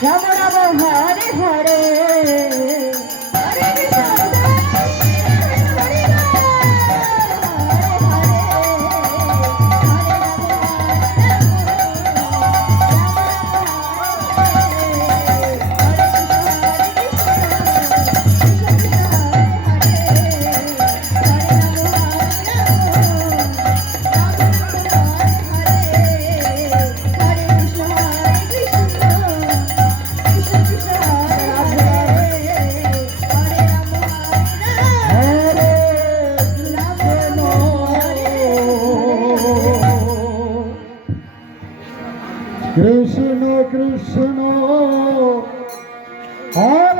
Come on, come on. Krishna Krishna Hare